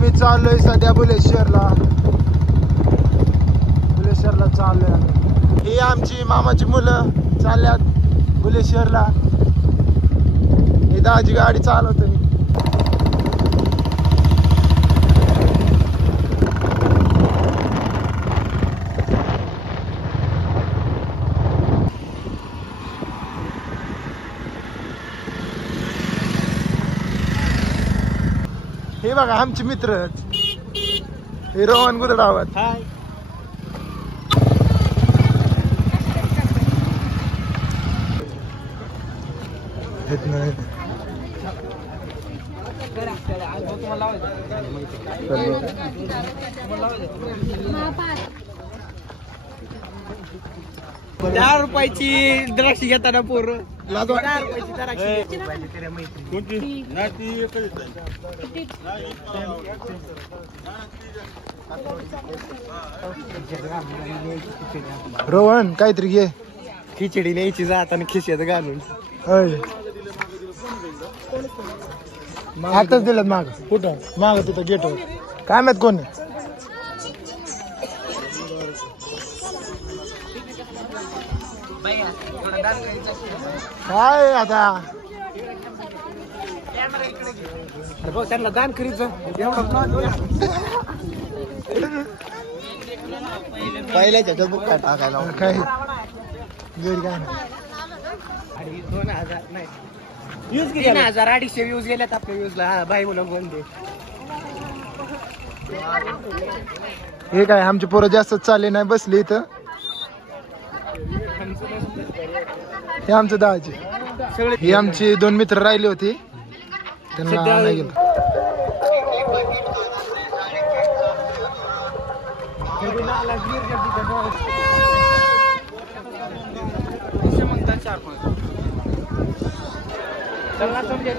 आम्ही चाललोय सध्या बुलेश्वरला चाललोय आम्ही. ही आमची मामाची मुलं चालल्यात बुलेश्वरला. ही दाजी गाडी चालवतोय. हे बघा आमचे मित्र हे रोहन गुदडावत. ₹10 द्राक्षी घेताना पोरं रोहन काहीतरी घे. खिचडी न्यायची जाताना खिशात घालून. आताच दिलं माग. कुठं माग तिथं गेटवर काय माहित कोण आहे? काय आता त्यांना दान करीच पहिल्याच्या बुक टाकायला काय घरी काय नाही. 2000 नाही यूज 3200 यूज गेल्यात आपल्या यूजला. बाई मुलं बोलते हे काय आमची पोरं जास्त चालले नाही बसली इथं. हे आमचं दाजी. ही आमची 2 मित्र राहिली होती त्यांना नाही गेलं. चला समजा